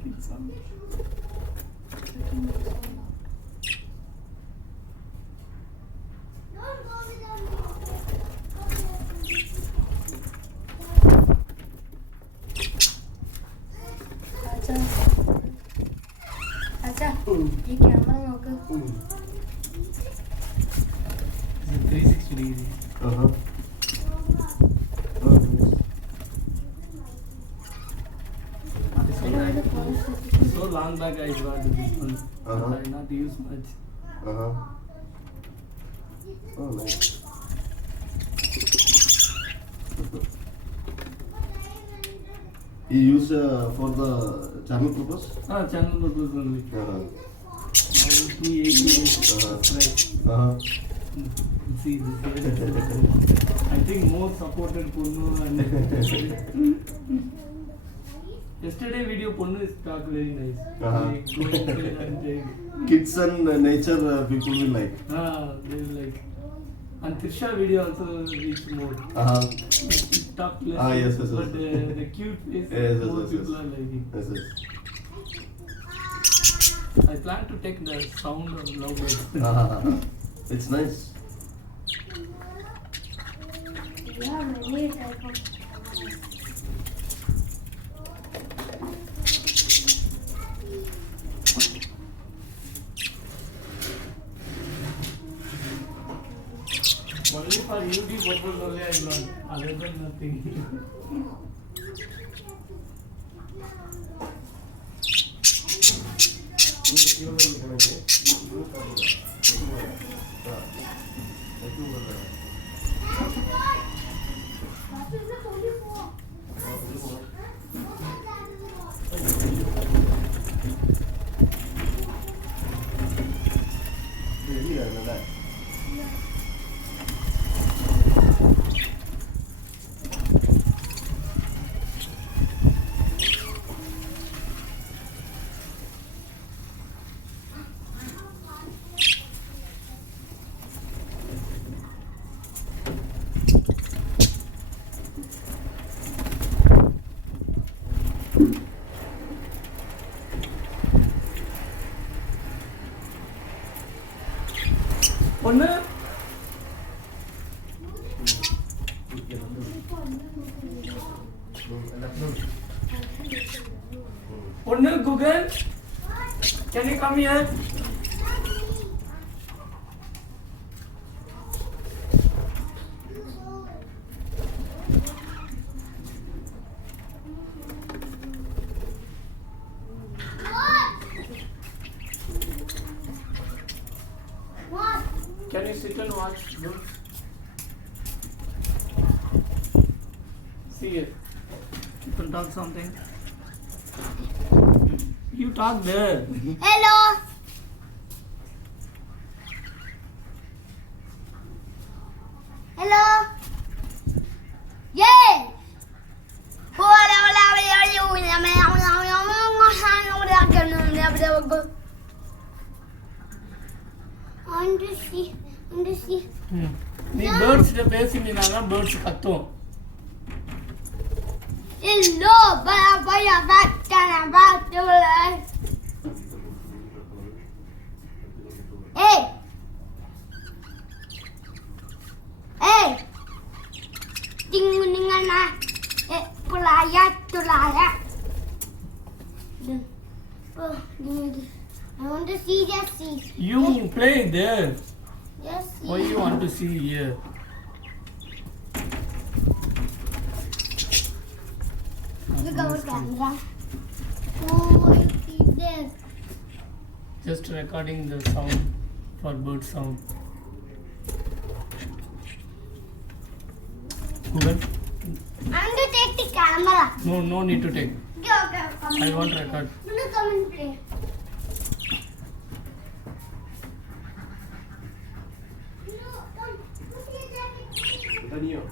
making sound. अच्छा ये camera നോക്ക് 360 degree. So long back I got this one. I not use much. Oh, nice. You use for the channel purpose? Channel purpose only. Now 280 right. See this. I think more supported Punnu and yesterday video Punnu is talk very nice. Like going there and Kids and nature people will like. they will like. And Trisha video also reach more. Talk less. Yes. But the cute face, more people are liking. Yes. I plan to take the sound of lovebirds. It's nice. yeah many type of Only for YouTube purpose only I learned. Other than nothing. Ponnu Ponnu Google, can you come here? Can you sit and watch? See it. You can talk something. You talk there. hello hello yeah நீ birds கிட்ட பேசினீனாங்க birds கத்தும். hello baya bakana batule hey hey tingungana tulaya I want to see that sea. You play there. Yes. Why you want to see here? Look our camera. Oh, you keep there. Just recording the sound for bird sound. Google. I'm going to take the camera. No need to take. Okay, come I won't record. No, come and play. Daniel.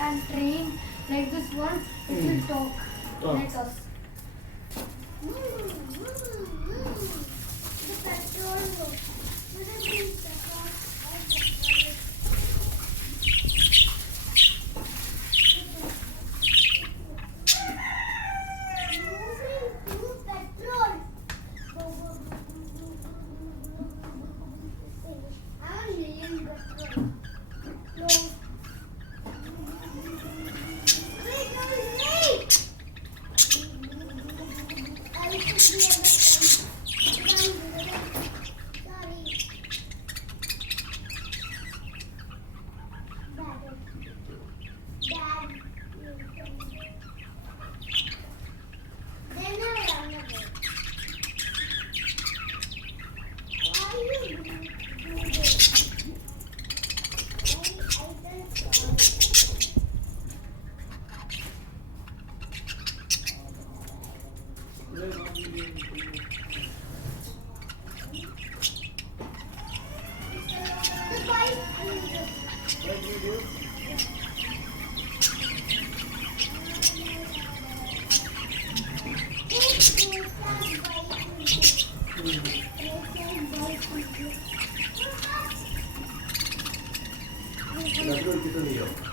And train like this one, it will talk like us. The petrol. kita lihat.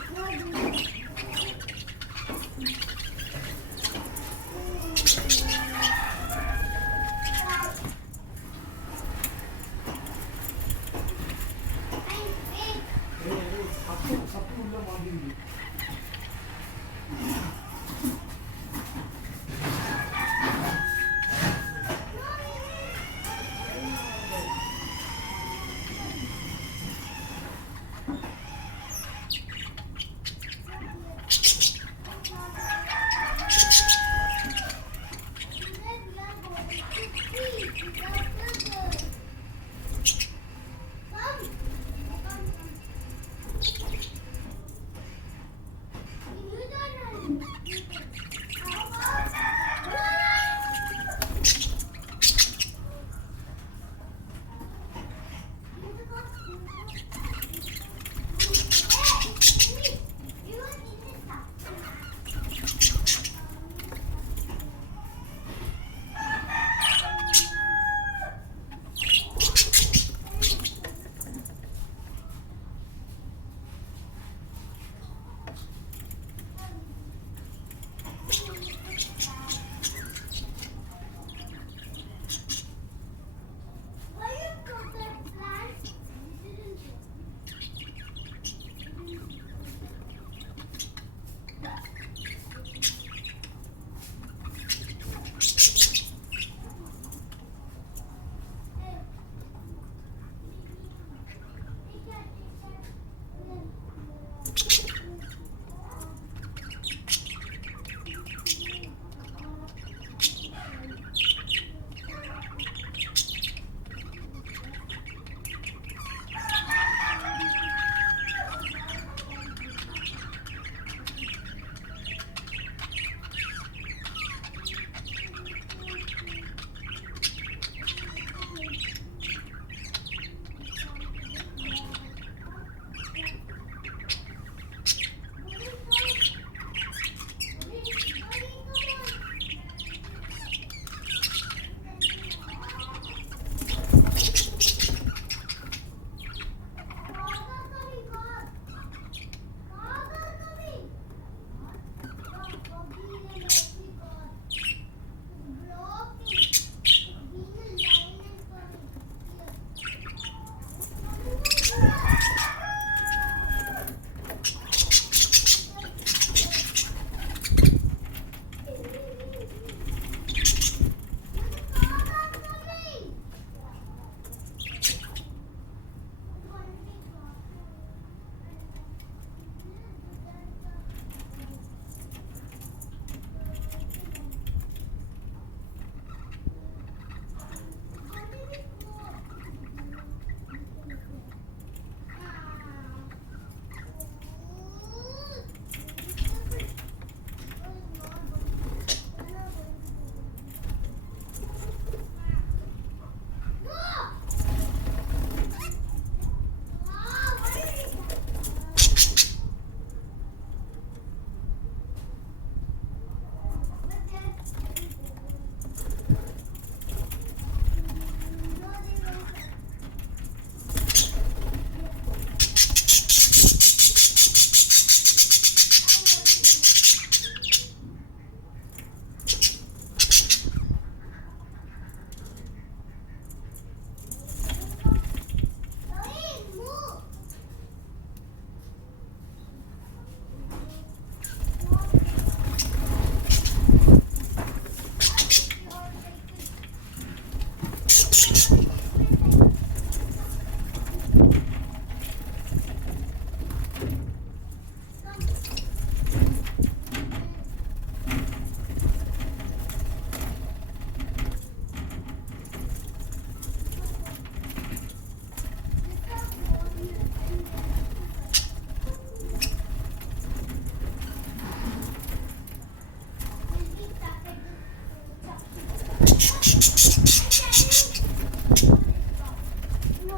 No.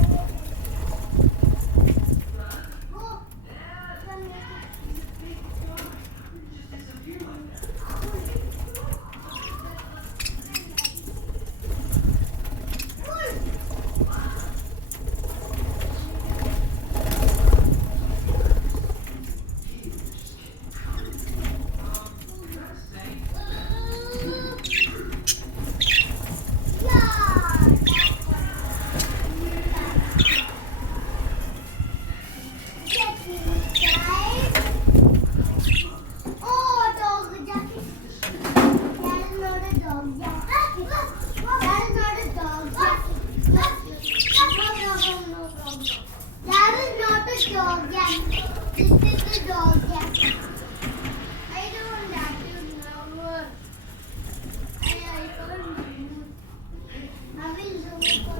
Go. Oh, dog, Jackie. That is not a dog, Jackie. That is not a dog, Jackie. No problem, no problem. That is not a dog, Jackie. This is a dog, Jackie. I don't want that to know. I can't. I will do it.